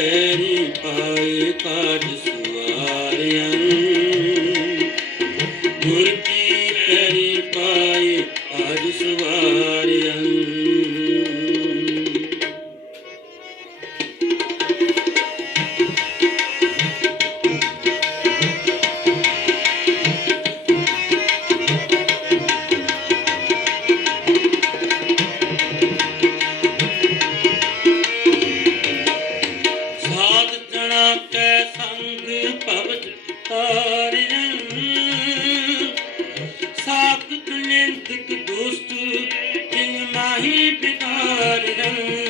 ਤੇਰੀ ਪਾਏ ਕਾਜ ਸਵਾਰਿਆਂ ਗੁਰ ਇੱਕ ਦੋਸਤ ਕਿੰਨਾ ਹੀ ਪਿਆਰ ਹੈ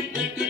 good, good, good.